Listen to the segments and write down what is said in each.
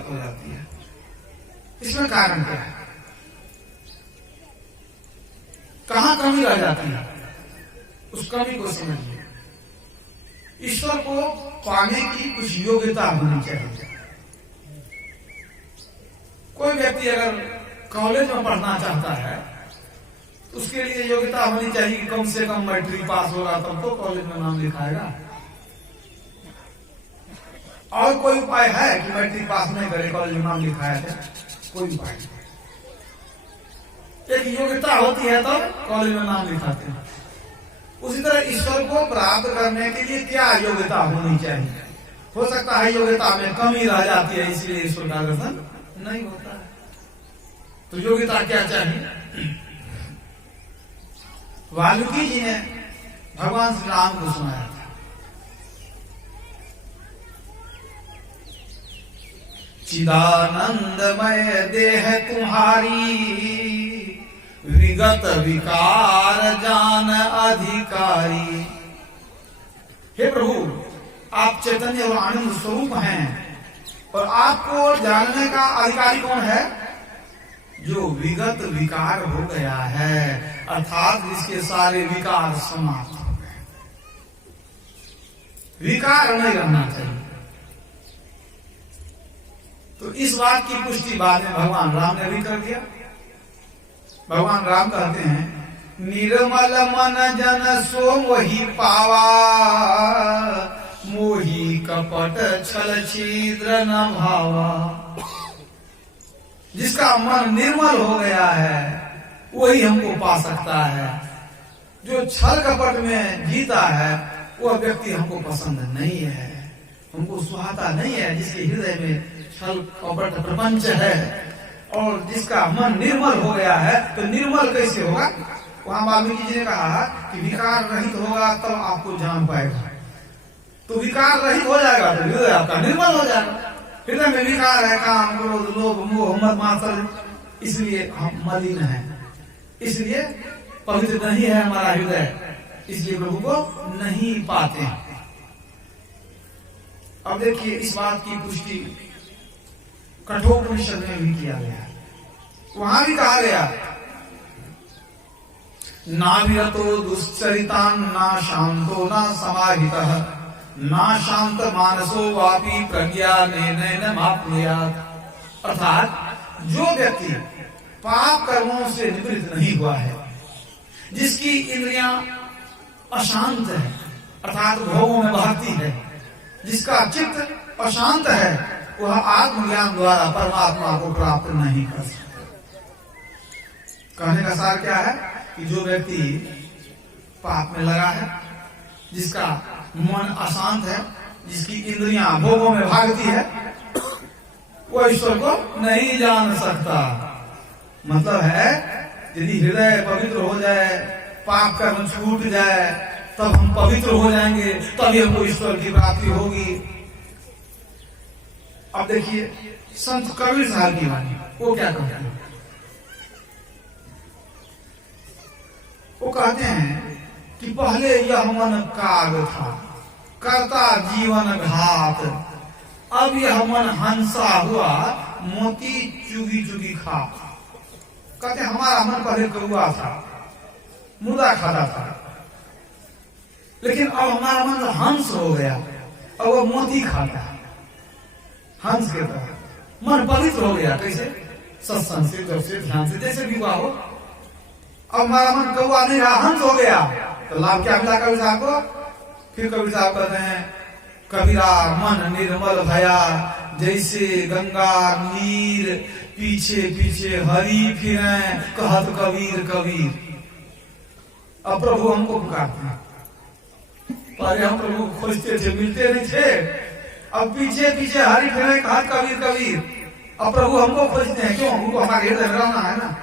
बात हो जाती है। इसमें कारण क्या है, कहां कमी रह जाती है, उस कमी को समझिए। ईश्वर को पाने की कुछ योग्यता होनी चाहिए। कोई व्यक्ति अगर कॉलेज में पढ़ना चाहता है तो उसके लिए योग्यता होनी चाहिए कि कम से कम मैट्रिक पास होगा तब तो कॉलेज में नाम लिखाएगा। और कोई उपाय है कि मैट्रिक पास नहीं करे कॉलेज में नाम लिखाया जाए? कोई उपाय नहीं। एक योग्यता होती है तो कॉलेज में नाम लिखाते हैं। उसी तरह ईश्वर को प्राप्त करने के लिए क्या योग्यता होनी चाहिए? हो सकता है योग्यता में कमी रह जाती है, इसलिए ईश्वर का दर्शन नहीं होता है। तो योग्यता क्या चाहिए? वाल्मीकि जी ने भगवान श्री राम को सुनाया था, चिदानंदमय देह तुम्हारी, विगत विकार जान अधिकारी। हे प्रभु, आप चैतन्य और आनंद स्वरूप हैं, और आपको जानने का अधिकारी कौन है? जो विगत विकार हो गया है, अर्थात जिसके सारे विकार समाप्त हो गए। विकार नहीं रहना चाहिए। तो इस बात की पुष्टि बाद में भगवान राम ने भी कर दिया। भगवान राम कहते हैं, निर्मल मन जन सो मोहि पावा, मोहि कपट छल छिद्र न भावा। जिसका मन निर्मल हो गया है वही हमको पा सकता है। जो छल कपट में जीता है वह व्यक्ति हमको पसंद नहीं है, हमको सुहाता नहीं है। जिसके हृदय में छल कपट प्रपंच है और जिसका मन निर्मल हो गया है, तो निर्मल कैसे होगा? वहां वाल्मीकि जी ने कहा कि विकार रहित होगा तब आपको जान पाएगा। तो विकार रहित हो जाएगा तो हृदय आपका निर्मल हो जाएगा। हृदय में विकार है, काम क्रोध लोभ मोह मद मात्सर्य, इसलिए हम मलिन हैं, इसलिए पवित्र नहीं है हमारा हृदय, इसलिए प्रभु को नहीं पाते हैं। अब देखिए, इस बात की पुष्टि कठोपनिषद में भी किया गया है। वहां भी कहा गया, ना विरतो दुश्चरितान् ना शांतो ना समाहितः, ना शांत मानसो वापी प्रज्ञानेन माप्नुयात्। अर्थात जो व्यक्ति पाप कर्मों से निवृत्त नहीं हुआ है, जिसकी इंद्रियां अशांत है, अर्थात भोगों में बहती है, जिसका चित्त अशांत है, वह आत्मज्ञान द्वारा परमात्मा को प्राप्त नहीं कर सकता। कहने का सार क्या है कि जो व्यक्ति पाप में लगा है, जिसका मन अशांत है, जिसकी इंद्रियां भोगों में भागती है, वो ईश्वर को नहीं जान सकता। मतलब है, यदि हृदय पवित्र हो जाए, पाप कर्म छूट जाए, तब हम पवित्र हो जाएंगे, तभी हमको ईश्वर की प्राप्ति होगी। अब देखिए, संत कबीर साहब की वाणी, वो क्या कहते हैं? वो कहते हैं कि पहले यह मन काग था, करता जीवन घात, अब यह मन हंसा हुआ, मोती चुगी चुगी खा। कहते हमारा मन पहले कौआ था, मुर्दा खाता था, लेकिन अब हमारा मन हंस हो गया, अब वो मोती खाता है, हंस के तरह। मन पवित्र हो गया। कैसे? सत्संग से, जब से, ध्यान से, जैसे भी हुआ हो। अब हमारा मन कौआ नहीं रहा, हंस हो गया। तो लाभ क्या मिला कबीर साहब को? फिर कबीर साहब कहते हैं, कबीरा मन निर्मल भया, जैसे गंगा नीर, पीछे पीछे हरि फिरे, कहत कबीर कबीर। अब प्रभु हमको पुकारते हैं। पहले हम प्रभु को खोजते थे, मिलते नहीं थे, अब पीछे पीछे हरि फिरे, कहत कबीर कबीर। अब प्रभु हमको खोजते हैं। क्यों? उनको हमारे हृदय में रहना है ना।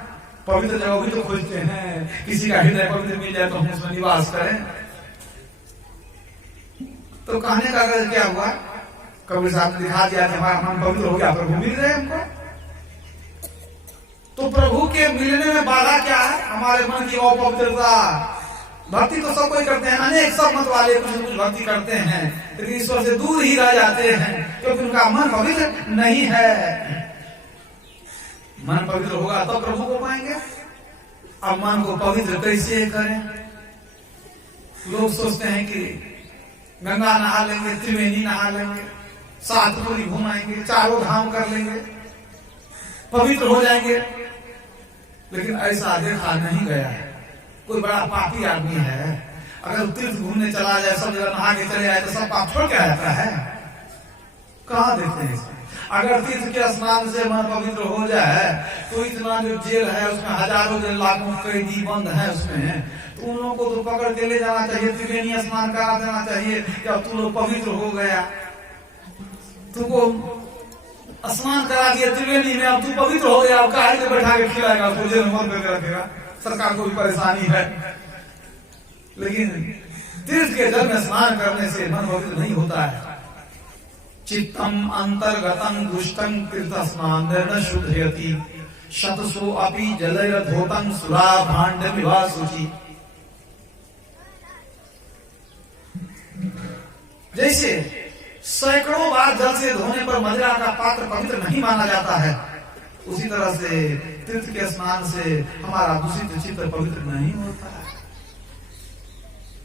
पवित्र जगह भी तो खोजते हैं, किसी का हृदय पवित्र मिल जाए तो हम उसमें निवास करें। तो कहने का अगर क्या हुआ, कबीर साहब ने दिखा दिया कि हमारा मन पवित्र हो गया, प्रभु मिल रहे हमको। तो प्रभु के मिलने में बाधा क्या है? हमारे मन की अपवित्रता, भक्ति तो सब कोई करते हैं, अनेक सब मत वाले कुछ न कुछ भक्ति करते हैं, लेकिन ईश्वर से दूर ही रह जाते हैं क्योंकि उनका मन पवित्र नहीं है। मन पवित्र होगा तो प्रभु को पाएंगे। अब मन को पवित्र कैसे करें? लोग सोचते हैं कि गंगा नहा लेंगे, त्रिवेणी नहा लेंगे, 7 पूरी घुमाएंगे, 4 धाम कर लेंगे, पवित्र हो जाएंगे। लेकिन ऐसा देखा नहीं गया है। कोई बड़ा पापी आदमी है, अगर तीर्थ घूमने चला जाए, सब जगह नहा के चले जाए तो सब पाप छोड़ के आता है? कहाँ देखते हैं इसमें? अगर तीर्थ के स्नान से मन पवित्र हो जाए तो इतना जो जेल है उसमें हजारों लाखों कैदी बंद है उसमें, तो उन लोगों को तो पकड़ के ले जाना चाहिए, त्रिवेणी स्नान करा देना चाहिए कि अब तू लोग पवित्र हो गया, तुमको स्नान करा दिया त्रिवेणी में, अब तू पवित्र हो गया, अब कहानी में बैठा के खिलाएगा, उसको जेल में बंद करके रखेगा। सरकार को भी परेशानी है। लेकिन तीर्थ के जल में स्नान करने से मन पवित्र नहीं होता है। चित्तम अंतर्गतम दुष्टं तीर्थ स्नान न शुद्धयति शतसो अपि जलैर्धोतं सुरा भांड विवाह सूचि। जैसे सैकड़ों बार जल से धोने पर मदिरा का पात्र पवित्र नहीं माना जाता है, उसी तरह से तीर्थ के स्नान से हमारा दूषित चित्त पवित्र नहीं होता है।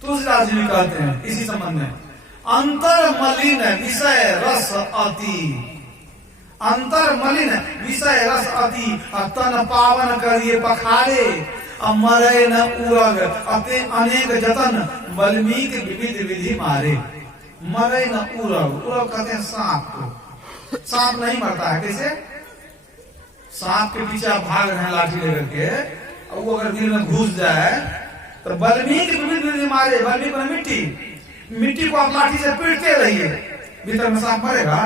तुलसीदास जी कहते हैं इसी संबंध में, अंतर मलिन विषय रस अति, अंतर मलिन विषय रस अति तन पावन करिए पखारे, मरे न उरग अते अनेक जतन वाल्मीकि विविध विधि मारे। मरे न उरग, उरग कहते हैं सांप को। सांप नहीं मरता है, कैसे? सांप के पीछे आप भाग रहे हैं लाठी लेकर के, और वो अगर दिल में घुस जाए तो वाल्मीकि विविध विधि मारे। वाल्मीकि में मिट्टी, मिट्टी को आप लाठी से पीटते रहिए, भीतर में सांप मरेगा?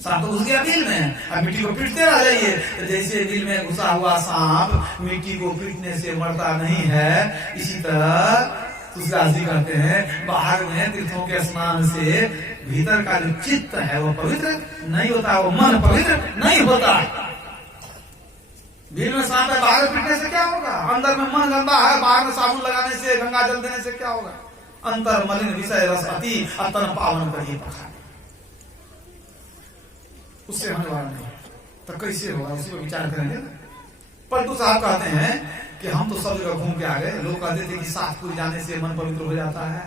सांप तो घुस गया दिल में, अब मिट्टी को पीटते रह जाइए। तो जैसे दिल में घुसा हुआ सांप मिट्टी को पीटने से मरता नहीं है, इसी तरह तुलसीदास जी कहते हैं बाहर में तीर्थों के स्नान से भीतर का जो चित्त है वो पवित्र नहीं होता, वो मन पवित्र नहीं होता। दिल में सांप है, बाहर पीटने से क्या होगा? अंदर में मन गंदा है, बाहर में साबुन लगाने से, गंगा जल देने से क्या होगा? अंतर मलिन विषय रस अति तन पावन करिए पखारे, उससे होने वाला नहीं। तो कैसे होगा, उसी पर विचार करेंगे। पलटू साहब कहते हैं कि हम तो सब जगह घूम के आ गए, लोग कहते थे कि 7 पूरी जाने से मन पवित्र हो जाता है,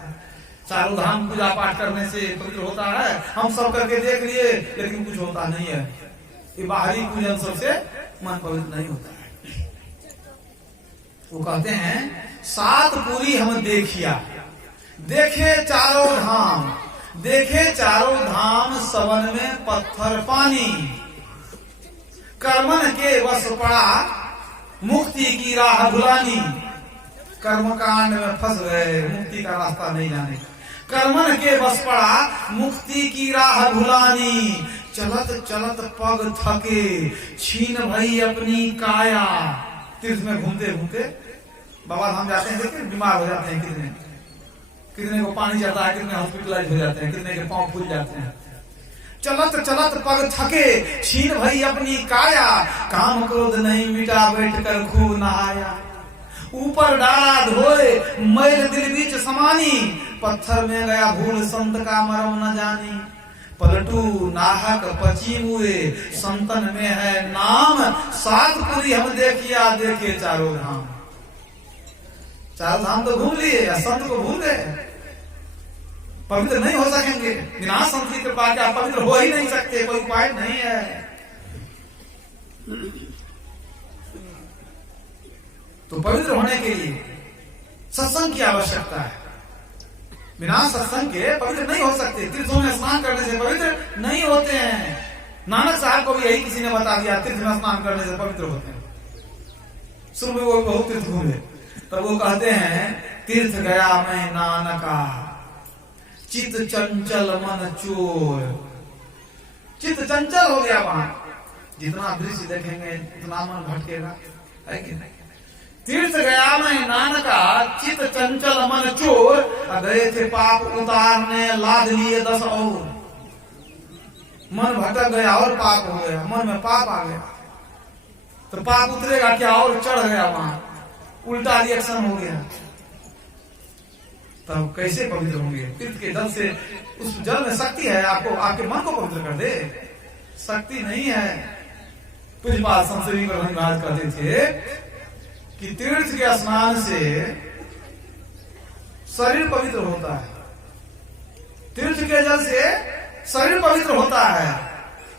4 धाम पूजा पाठ करने से पवित्र होता है, हम सब करके देख लिए लेकिन कुछ होता नहीं है। ये बाहरी पूजन सबसे मन पवित्र नहीं होता है। वो कहते हैं 7 पूरी हम देखिया, देखे 4 धाम, देखे 4 धाम सवन में पत्थर पानी, कर्मन के वश पड़ा मुक्ति की राह भुलानी। कर्मकांड में फंस गए, मुक्ति का रास्ता नहीं जाने, कर्मन के बस पड़ा मुक्ति की राह भुलानी। चलत चलत पग थके छीन भई अपनी काया। तीर्थ में घूमते घूमते बाबा धाम जाते हैं, देखते बीमार हो जाते हैं कितने, कितने को पानी जाता है, कितने हॉस्पिटलाइज हो जाते हैं, कितने के पांव फूल जाते हैं। चलत चलत पग थके छीन भई अपनी काया, काम क्रोध नहीं मिटा बैठ कर खूब नहाया। ऊपर डाला धोए मैल दिल बीच समानी, पत्थर में गया भूल संत का मरम न जानी। पलटू नाहक पची हुए संतन में है नाम, 7 पूरी हम देखिया देखे 4 धाम। 4 धाम तो घूम लिए, संत को भूल गए, पवित्र नहीं हो सकेंगे। बिना संत की कृपा के आप पवित्र हो ही नहीं सकते, कोई उपाय नहीं है। तो पवित्र होने के लिए सत्संग की आवश्यकता है। बिना सत्संग के पवित्र नहीं हो सकते। तीर्थों में स्नान करने से पवित्र नहीं होते हैं। नानक साहब को भी यही किसी ने बता दिया, तीर्थ में स्नान करने से पवित्र होते हैं। शुरू में वो बहुत तीर्थ घूमे, तब वो कहते हैं तीर्थ गया मैं नानका, चित्त चंचल मन चोर। चित्त चंचल हो गया वहां, जितना दृश्य देखेंगे उतना मन भटकेगा, है कि नहीं? तीर्थ गया मैं नानका, चित्त चंचल मन चोर। गए थे पाप उतारने, लाद लिए 10 और। मन भटक गया और पाप हो गया, मन में पाप आ गया, तो पाप उतरेगा क्या? और चढ़ गया वहां, उल्टा रिएक्शन हो गया। तब कैसे पवित्र होंगे? तीर्थ के जल से, उस जल में शक्ति है आपको, आपके मन को पवित्र कर दे? शक्ति नहीं है। पूज्यपाद संतश्री प्रधान महाराज कहते थे कि तीर्थ के स्नान से शरीर पवित्र होता है, तीर्थ के जल से शरीर पवित्र होता है,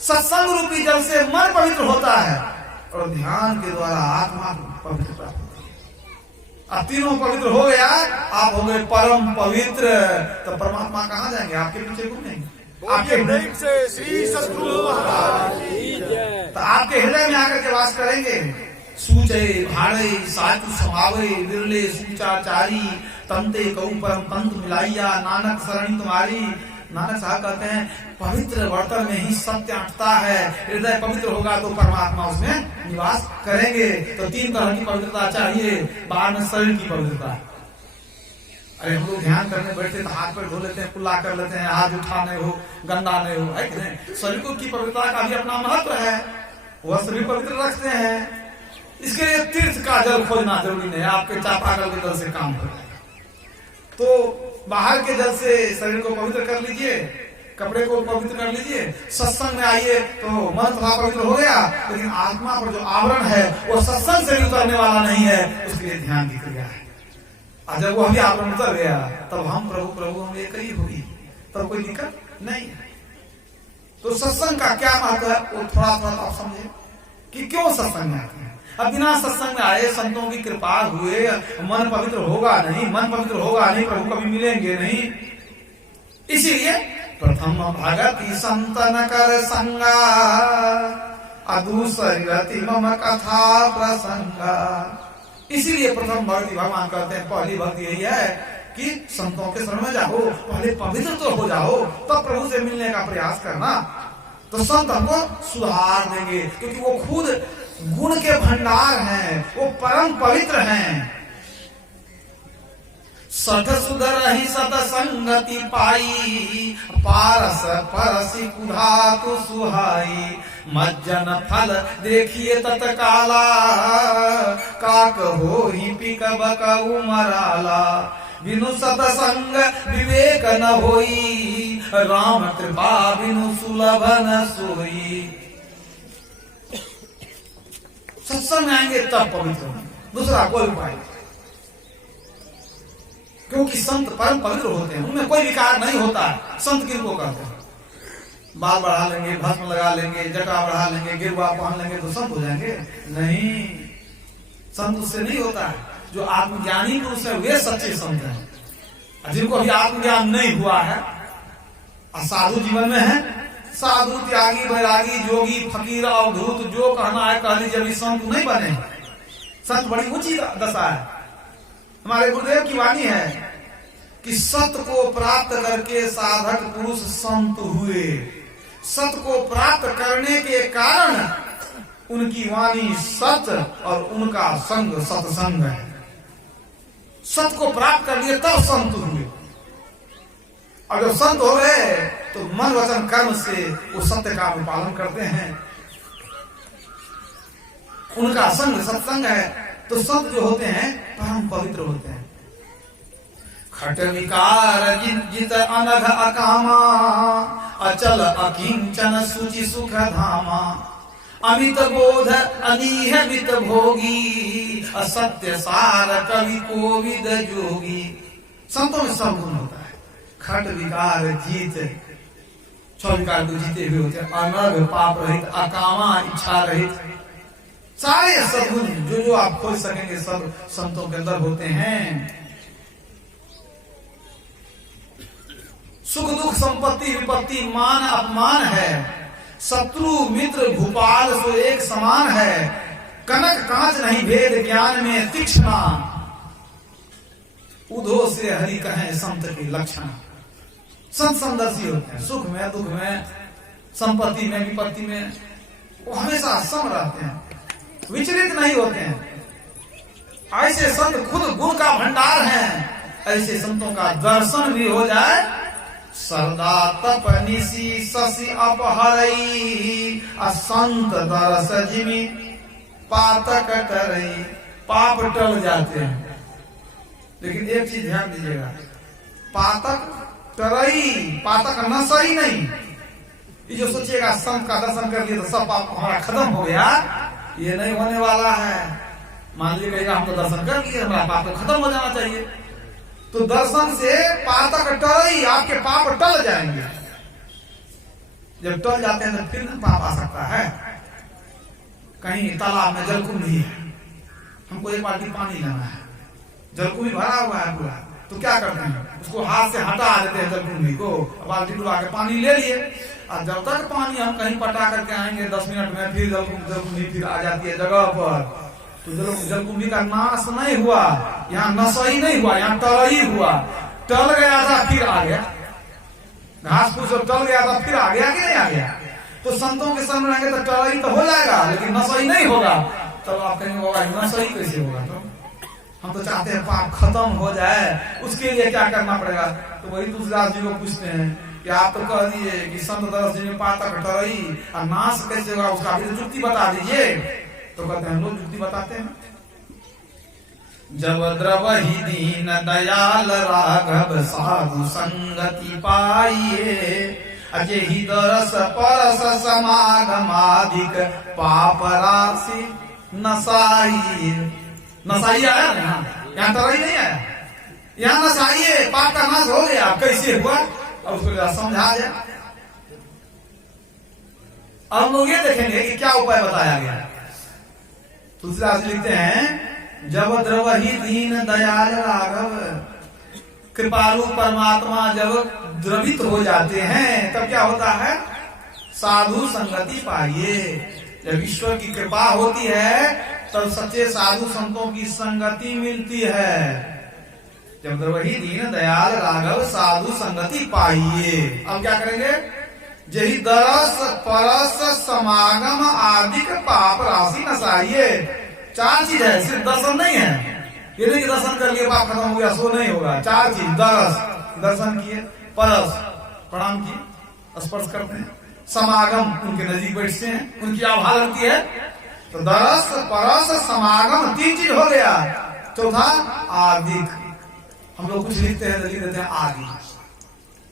सत्संग रूपी जल से मन पवित्र होता है, और ध्यान के द्वारा आत्मा पवित्र प्राप्त होती है। अब तीनों पवित्र हो गया, आप हो गए परम पवित्र। तो परमात्मा कहाँ जाएंगे? आपके पीछे घूमेंगे, आपके हृदय से श्री सद्गुरु महाराज की जय। तो आपके हृदय में आकर के वास करेंगे। सूचे भाड़े साचु समावे विरले सूचाचारी तंते कऊ परम तंतु मिलाइया नानक शरणी तुम्हारी। नानक साहब कहते हैं पवित्र बर्तन में ही सत्य अटता है। हृदय पवित्र होगा तो परमात्मा उसमें निवास करेंगे। तो तीन तरह की पवित्रता चाहिए। बाद में शरीर की पवित्रता। अरे हम लोग ध्यान करने बैठते तो हाथ पर धो लेते हैं, कुल्ला कर लेते हैं, हाथ उठाने हो, गंदा नहीं हो, है कि नहीं? शरीर की पवित्रता का भी अपना महत्व है, वह शरीर पवित्र रखते हैं। इसके लिए तीर्थ का जल खोजना जरूरी नहीं है, आपके चापाकल के जल से काम हो जाएगा। तो बाहर के जल से शरीर को पवित्र कर लीजिए, कपड़े को पवित्र कर लीजिए, सत्संग में आइए तो मन थोड़ा पवित्र हो गया, लेकिन आत्मा पर जो आवरण है वो सत्संग से उतरने वाला नहीं है, उसके लिए ध्यान की क्रिया है। और जब वो भी आवरण उतर गया तब हम प्रभु प्रभु हम एक ही होगी, तब कोई दिक्कत नहीं है। तो सत्संग का क्या महत्व है वो थोड़ा थोड़ा आप समझे कि क्यों सत्संग में आते हैं। अब बिना सत्संग में आए, संतों की कृपा हुए मन पवित्र होगा नहीं, मन पवित्र होगा नहीं, प्रभु कभी मिलेंगे नहीं। इसीलिए प्रथम भगति संतन कर संगा अदूसरी रति मम कथा प्रसंगा। इसीलिए प्रथम भक्ति भगवान कहते हैं पहली भक्ति यही है कि संतों के शरण में जाओ, पहले पवित्र तो हो जाओ, तब प्रभु से मिलने का प्रयास करना। तो संत हमको सुधार देंगे, क्योंकि वो खुद गुण के भंडार हैं, वो परम पवित्र हैं। सठ सुधर ही सत संगति पाई, पारस परसी कुधातु सुहाई। मज्जन फल देखिए तत्काला, काक हो ही पिक बकऊ मराला। बिनु सतसंग विवेक न होई, राम कृपा बिनु सुलभ न सोई। सत्संग आएंगे तब पवित्र होंगे, दूसरा कोई उपाय। क्योंकि संत परम पवित्र होते हैं, उनमें कोई विकार नहीं होता। संत किनको कहते हैं? बाल बढ़ा लेंगे, भस्म लगा लेंगे, जटा बढ़ा लेंगे, गिरवा पहन लेंगे तो संत हो जाएंगे? नहीं, संत उससे नहीं होता है। जो आत्मज्ञानी पुरुष है वे सच्चे संत हैं। जिनको अभी आत्मज्ञान नहीं हुआ है, साधु जीवन में है, साधु त्यागी बैरागी जोगी फकीर अवधूत जो कहना है कह लीजिए, अभी संत नहीं बने। संत बड़ी ऊंची दशा है। हमारे गुरुदेव की वाणी है कि सत्य को प्राप्त करके साधक पुरुष संत हुए। सत्य को प्राप्त करने के कारण उनकी वाणी सत्य और उनका संग सत्संग है। सत्य को प्राप्त कर लिए तब संत हुए। अगर संत हो गए तो मन वचन कर्म से वो सत्य का अनुपालन करते हैं, उनका संग सत्संग है। तो संत जो होते हैं परम पवित्र होते हैं। खट विकार जित अनघ अकामा, अचल अकिंचन सुचि सुख धामा। अमित बोध अनीह मित भोगी, असत्य सार कवि कोविद जोगी। संतों में सब गुण होता है। खट विकार जीत, 6 विकार को जीते हुए होते हैं। अनघ पाप रहित, अकामा इच्छा रहित, सारे सद्गुण जो जो आप खोज सकेंगे सब संतों के अंदर होते हैं। सुख दुख संपत्ति विपत्ति मान अपमान है, शत्रु मित्र भूपाल सो एक समान है। कनक कांच नहीं भेद ज्ञान में तीक्ष्णा, उधो से हरि कहें संत की लक्षण। संत समदर्शी होते हैं, सुख में दुख में संपत्ति में विपत्ति में वो हमेशा सम रहते हैं, विचलित नहीं होते हैं। ऐसे संत खुद गुण का भंडार हैं। ऐसे संतों का दर्शन भी हो जाए, सरदा तप निसी शशि अपहरई, असंत दरस जिमि पातक करई। पाप टल जाते हैं, लेकिन एक चीज ध्यान दीजिएगा, पातक तरई, पातक नसई नहीं। ये जो सोचिएगा संत का दर्शन कर लिए तो सब पाप हमारा खत्म हो गया, ये नहीं होने वाला है। मान लीजिए कहेगा हम तो दर्शन कर लिए, हमारा पाप तो खत्म हो जाना चाहिए। तो दर्शन से पातक टरई, आपके पाप टल जाएंगे। जब टल जाते हैं तो फिर न पाप आ सकता है। कहीं तालाब में जलकुंड नहीं है, हमको एक बाल्टी पानी लेना है, जलकुंड भरा हुआ है पूरा, तो क्या करते हैं, उसको हाथ से हटा देते हैं जलकुंडी को, बाल्टी डुबा के पानी ले लिए। और जब तक पानी हम कहीं पटा करके आएंगे 10 मिनट में, फिर जलकुंडी फिर आ जाती है जगह पर। तो जलकुंडी का नाश नहीं हुआ, यहाँ नसई नहीं हुआ, यहाँ टलई हुआ। टल गया था फिर आ गया, घास फूस टल गया था फिर आ गया कि नहीं आ गया। तो संतों के संग रहेंगे तो टलई तो हो जाएगा, लेकिन नसई नहीं होगा। तब आप कहेंगे नसई कैसे होगा। तो हम तो चाहते हैं पाप खत्म हो जाए, उसके लिए क्या करना पड़ेगा। तो वही तुलसीदास जी को पूछते हैं कि आप तो कह दिए कि संत दरस जी में पातक टरई और नाश कैसे होगा, उसका भी तो जुक्ति बता दीजिए। तो कहते हैं हम लोग जुक्ति बताते हैं। जब द्रवहि दीन दयाल राघव साधु संगति पाइए, अजेहि दरस परस समागमादिक पाप राशि नसाइए। नसाई आया ना, यहाँ तरई नहीं आया, यहाँ नसाइए, पाप का नाश हो गया। कैसे हुआ और उसको समझा जाए। अब लोग ये देखेंगे कि क्या उपाय बताया गया। तुलसीदास जी लिखते हैं, जब द्रवहि दीन दयाल राघव, कृपालु परमात्मा जब द्रवित हो जाते हैं तब क्या होता है, साधु संगति पाइए। जब ईश्वर की कृपा होती है तब सच्चे साधु संतों की संगति मिलती है। जब द्रवहि दीन दयाल राघव साधु संगति पाइए। अब क्या करेंगे, जही दरस परस समागम आदिक पाप राशि नसाइए। 4 चीज है, सिर्फ दर्शन नहीं है। ये नहीं कि दर्शन कर लिए पाप खत्म हो गया, सो नहीं होगा। 4 चीज, दरस दर्शन किए, परस प्रणाम किए, स्पर्श करते हैं, समागम उनके नजदीक बैठते हैं, उनकी आभा लगती है। तो दरस परस समागम 3 चीज हो गया। चौथा आदिक, हम लोग कुछ लिखते हैं तो लिख देते हैं आदि,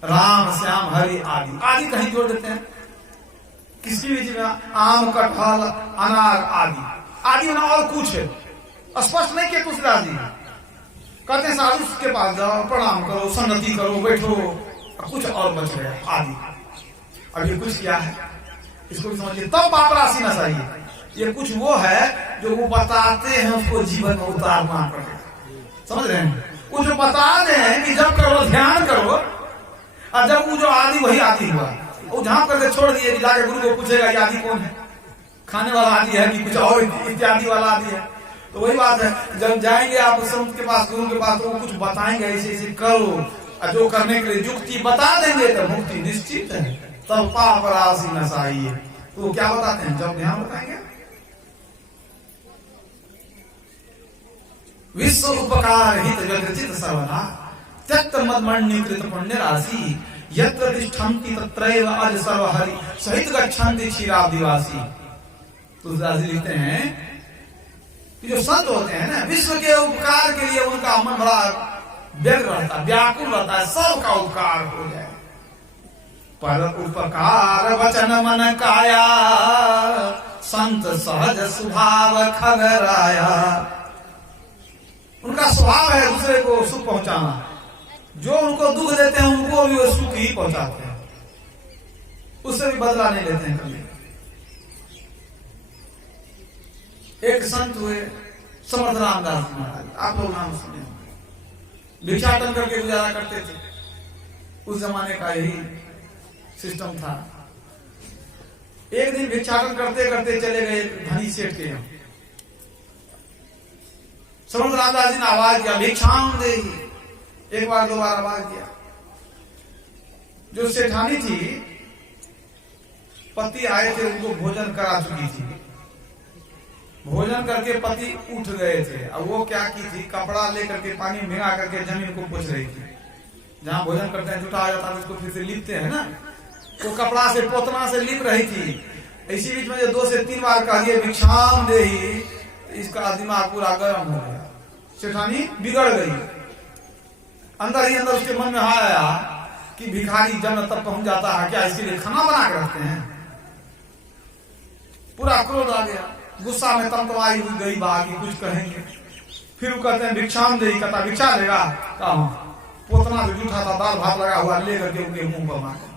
राम श्याम हरि आदि, आदि कहीं जोड़ देते हैं। किसकी भी चीज में आम कटहल अनार आदि, आदि ना और कुछ है, स्पष्ट नहीं किया तुलसीदास जी। कहते हैं साधु के पास जाओ, प्रणाम करो, संगति करो, बैठो, कुछ और बच गया आदि। अब ये कुछ क्या है, इसको भी समझिए, तब पाप राशि न चाहिए। ये कुछ वो है जो वो बताते हैं, उसको जीवन में उतारना पड़ेगा। समझ रहे हैं, वो जो बता दें कि जब करो ध्यान करो, और जब वो जो आदि वही आदि हुआ, वो जहां करके छोड़ दिए, जाके गुरु को पूछेगा ये आदि कौन है, खाने वाला आदि है कि कुछ और इत्यादि वाला आदि है। तो वही बात है, जब जाएंगे आप संत के पास, गुरु के पास, तो वो कुछ बताएंगे, ऐसे ऐसे करो, और जो करने के लिए युक्ति बता देंगे तो मुक्ति निश्चित है। तब पाप राशि नसाइए। तो क्या बताते हैं, जब ध्यान बताएंगे, विश्व उपकार हित व्यग्रचित सर्वदा, त्यक्त मदमण्डिकृत पुण्य राशि, यत्र तिष्ठन्ति तत्रैव अज सर्वहरि सहित गच्छन्ति क्षीराब्धिवासी। तुलसीदास जी लिखते हैं कि जो संत होते हैं ना, विश्व के उपकार के लिए उनका मन बड़ा व्यग्र रहता है, व्याकुल रहता है, सबका उपकार हो जाए। पर उपकार वचन मन काया, संत सहज स्वभाव खगराया। उनका स्वभाव है दूसरे को सुख पहुंचाना, जो उनको दुख देते हैं उनको भी वो सुख ही पहुंचाते हैं, उससे भी बदला नहीं लेते हैं कभी। एक संत हुए समर्थ रामदास महाराज, आप लोग नाम सुने, भिक्षाटन करके गुजारा करते थे। उस जमाने का यही सिस्टम था। एक दिन भिक्षाटन करते करते चले गए धनी सेठ के यहाँ। समर्थ रामदास जी ने आवाज दिया, भिक्षाम दे। एक बार 2 बार आवाज दिया। जो सेठानी थी, पति आए थे, उनको भोजन करा चुकी थी। भोजन करके पति उठ गए थे। अब वो क्या की थी, कपड़ा लेकर के पानी भिगा करके जमीन को पोंछ रही थी। जहां भोजन करते हैं जुटा आ जाता है, उसको फिर से लिपते हैं ना, तो कपड़ा से पोतना से लिप रही थी। इसी बीच में जो 2 से 3 बार कह दिए भिक्षाम देहि, इसका दिमाग पूरा गर्म हो गया, सेठानी बिगड़ गई। अंदर ही अंदर उसके मन में आया कि भिखारी जब तब पहुंच जाता है क्या इसके लिए खाना बना के रखते हैं। पूरा क्रोध आ गया, गुस्सा में तमतमाई हुई गई बात की कुछ कहेंगे। फिर वो कहते हैं भिक्षाम दे, कहता भिक्षा देगा, पोतना जो जूठा था दाल भात लगा हुआ लेकर के उनके मुंह पर मारे।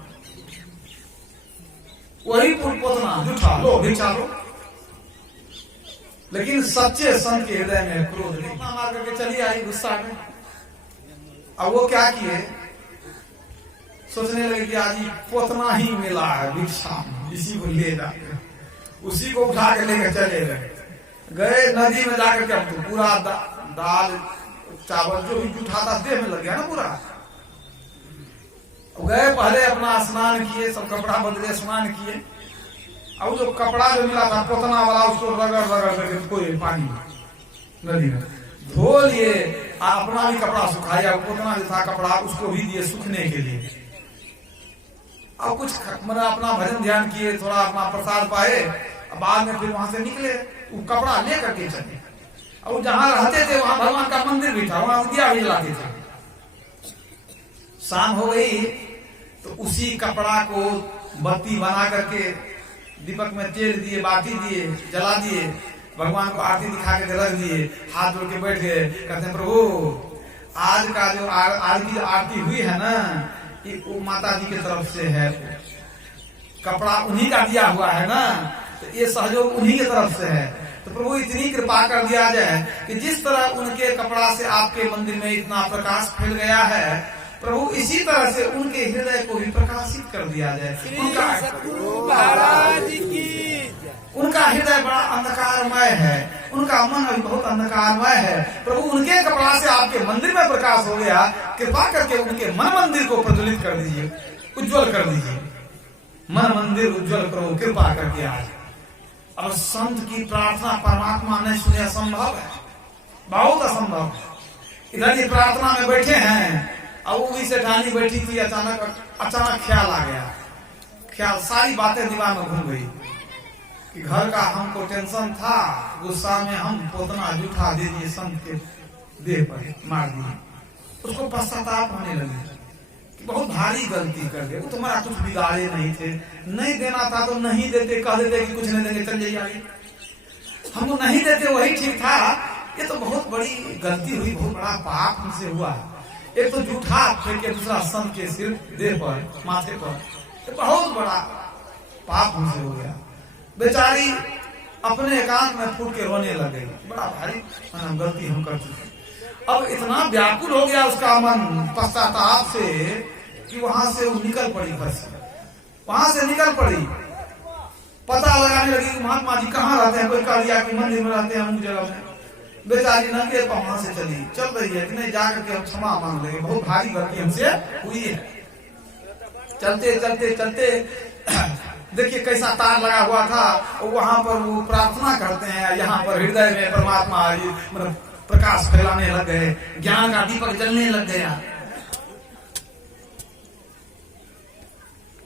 वही पोतना जूठा, लो भिक्षा लो। लेकिन सच्चे संत के हृदय में क्रोध नहीं, मार करके चली आई गुस्सा में। अब वो क्या किए, सोचने लगे कि आज पोतना ही मिला है भिक्षा, इसी को ले जाकर उसी को उठा के लेकर चले गए नदी में जाकर के। अब तो पूरा दाल चावल जो भी जूठा था देह में लग गया ना पूरा। गए पहले अपना स्नान किए, सब कपड़ा बदले स्नान किए। अब जो कपड़ा जो मिला था पोतना वाला उसको रगड़ रगड़ करके कोई पानी नदी में धो लिए, अपना भी कपड़ा सुखाया। पोतना जो था कपड़ा उसको भी दिए सूखने के लिए। अब कुछ मतलब अपना भजन ध्यान किए, थोड़ा अपना प्रसाद पाए, बाद में फिर वहां से निकले, वो कपड़ा लेकर के चले। और जहां रहते थे वहां भगवान का मंदिर भी था, वहां दिया भी जलाते थे। शाम हो गई तो उसी कपड़ा को बत्ती बना करके दीपक में तेल दिए, बाती दिए, जला दिए, भगवान को आरती दिखा के रख दिए, हाथ जोड़ के बैठ गए। कहते हैं प्रभु आज का जो आज की आरती हुई है ना, ये वो माता जी की तरफ से है, कपड़ा उन्हीं का दिया हुआ है ना, तो ये सहयोग उन्हीं की तरफ से है। तो प्रभु इतनी कृपा कर दिया जाए कि जिस तरह उनके कपड़ा से आपके मंदिर में इतना प्रकाश फैल गया है, प्रभु इसी तरह से उनके हृदय को भी प्रकाशित कर दिया जाए। उनका हृदय बड़ा अंधकारमय है, उनका मन अभी बहुत अंधकारमय है। प्रभु उनके कपड़ा से आपके मंदिर में प्रकाश हो गया, कृपा करके उनके मन मंदिर को प्रज्वलित कर दीजिए, उज्जवल कर दीजिए। मन मंदिर उज्जवल करो कृपा करके आज। और संत की प्रार्थना परमात्मा ने सुने असंभव है, बहुत असंभव है। इधर ही प्रार्थना में बैठे हैं, अब वो भी सेठानी बैठी थी, अचानक ख्याल आ गया। ख्याल सारी बातें दिमाग में घूम गई कि घर का हमको टेंशन था, गुस्सा में हम पोतना जूठा दे दिए, संत के देह पर मार दिए। उसको पश्चाताप होने लगे कि बहुत भारी गलती कर गए, वो तुम्हारा कुछ बिगाड़े नहीं थे, नहीं देना था तो नहीं देते, कह देते कि कुछ नहीं देंगे चल जाइए, हमको नहीं देते वही ठीक था। ये तो बहुत बड़ी गलती हुई, बहुत बड़ा पाप हमसे हुआ। एक तो जूठा फेंक के दूसरा संत के सिर देह पर माथे पर, तो बहुत बड़ा पाप हमसे हो गया। बेचारी अपने एकांत में फूट के रोने लग गई, बड़ा भारी गलती हम कर चुके। अब इतना व्याकुल हो गया उसका मन पश्चाताप से कि वहां से वो निकल पड़ी, घर से वहां से निकल पड़ी, पता लगाने लगी महात्मा जी कहाँ रहते हैं। कोई कह दिया कि मंदिर में रहते हैं अमुक जगह में। बेचारी नंगे वहां से चल रही है कि नहीं जाकर के हम क्षमा मांग लेंगे, बहुत भारी गलती हमसे हुई है। चलते चलते चलते देखिए कैसा तार लगा हुआ था, वहां पर वो प्रार्थना करते हैं, यहाँ पर हृदय में परमात्मा मतलब प्रकाश फैलाने लग गए, ज्ञान का दीपक जलने लग गया।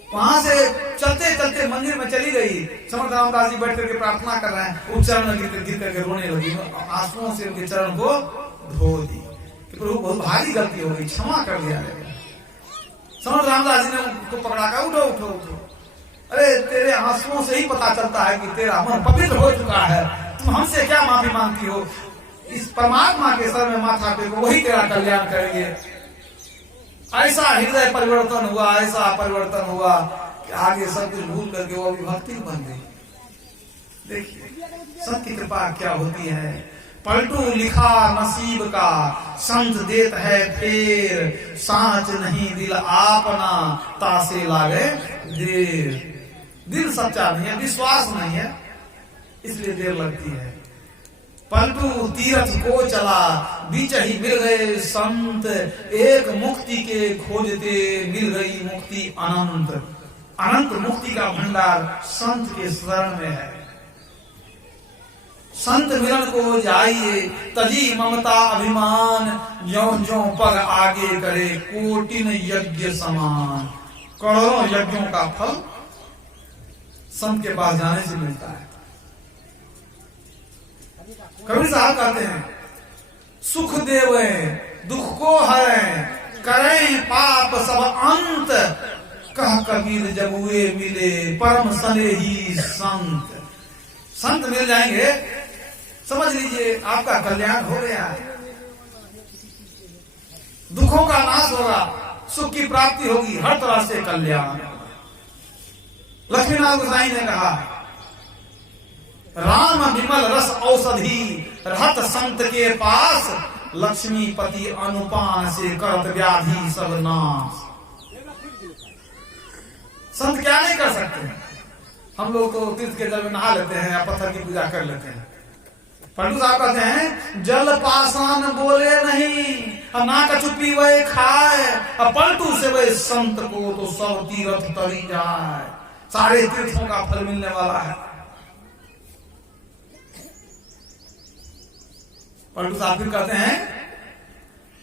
वहां से चलते चलते मंदिर में चली गई। समर्थ रामदास जी बैठ करके प्रार्थना कर रहे हैं, वो चरण गिर करके रोने लगी, आंसुओं से उनके चरण को धो दी कि प्रभु बहुत भारी गलती हो गई, क्षमा कर दिया जाएगा। समर्थ रामदास जी ने उनको पकड़ा कर उठो उठो उठो, अरे तेरे आंसुओं से ही पता चलता है कि तेरा मन पवित्र हो चुका है, तुम हमसे क्या माफी मांगती हो। इस परमात्मा के सर में माथा टेको, वही तेरा कल्याण करेंगे। ऐसा हृदय परिवर्तन हुआ, ऐसा परिवर्तन हुआ कि आगे सब कुछ भूल करके वो अभी भक्ति बन गई। देखिए संत की कृपा क्या होती है। पलटू लिखा नसीब का, संत देत है फेर, सांच नहीं दिल आपना, तासे लागे देर। दिल सच्चा नहीं है, विश्वास नहीं है, इसलिए देर लगती है। पलटू तीर्थ को चला, बीच ही मिल गए संत, एक मुक्ति के खोजते मिल गई मुक्ति अनंत। अनंत मुक्ति का भंडार संत के शरण में है। संत मिलन को जाइए, तजी ममता अभिमान, ज्यों ज्यों पग आगे करे, कोटिन यज्ञ समान। करोड़ों यज्ञों का फल संत के पास जाने से मिलता है। कबीर साहब कहते हैं, सुख देवे दुख को हरे, करें पाप सब अंत, कह कबीर जब हुए मिले परम स्नेही संत। संत मिल जाएंगे, समझ लीजिए आपका कल्याण हो गया, दुखों का नाश होगा, सुख की प्राप्ति होगी, हर तरह से कल्याण। लक्ष्मीनाथ गोसाई ने कहा, राम विमल रस औषधि रहत संत के पास, लक्ष्मीपति अनुपान से करत व्याधि सब नाश। संत क्या नहीं कर सकते? हम लोग तो तीर्थ के जल में नहा लेते हैं या पत्थर की पूजा कर लेते हैं। पंडित साहब कहते हैं जल पाषाण बोले नहीं, अब ना कछु पीवे खाए, अब पलटू से वे संत को तो सब तीर्थ तरी जाए। सारे तीर्थों का फल मिलने वाला है। पंडित साहब फिर कहते हैं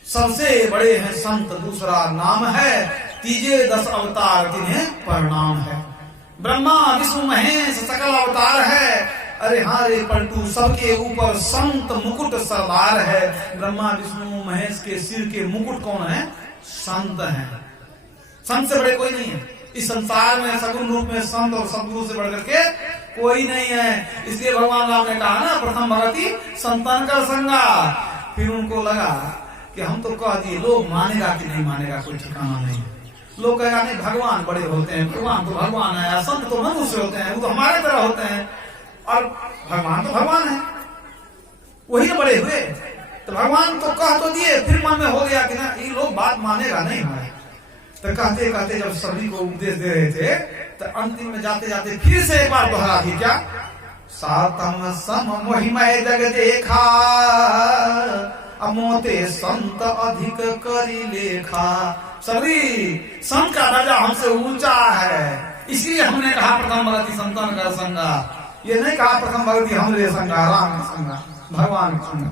सबसे बड़े हैं संत, दूसरा नाम है, तीजे 10 अवतार तिन्हें प्रणाम है। ब्रह्मा विष्णु महेश सकल अवतार है। अरे हाँ रे पलटू, सबके ऊपर संत मुकुट सरदार है। ब्रह्मा विष्णु महेश के सिर के मुकुट कौन है? संत है। संत से बड़े कोई नहीं है इस संसार में। सगुण रूप में संत और सदगुरु से बढ़कर के कोई नहीं है। इसलिए भगवान राम ने कहा ना, प्रथम भगति संतन कर संगा। फिर उनको लगा कि हम तो कह दिए, लोग मानेगा कि नहीं मानेगा कोई ठिकाना नहीं। लोग कहेगा नहीं भगवान बड़े होते हैं, भगवान तो भगवान है, संत तो मनुष्य होते हैं, वो तो हमारे तरह होते हैं, और भगवान तो भगवान है, वही तो बड़े हुए। तो भगवान तो कह तो दिए, फिर मन में हो गया कि ना ये लोग बात मानेगा नहीं हमारे। तो कहते कहते जब सभी को उपदेश दे रहे थे, तो अंतिम में जाते जाते फिर से एक बार दोहरा दी, क्या? सातम सम मोहिमय जग देखा, अमोते संत अधिक करी लेखा। सभी संत का दर्जा हमसे ऊंचा है, इसलिए हमने कहा प्रथम भगति संतन का संगा। ये नहीं कहा प्रथम भगति हमरे संगा, राम का संगा, भगवान का संगा।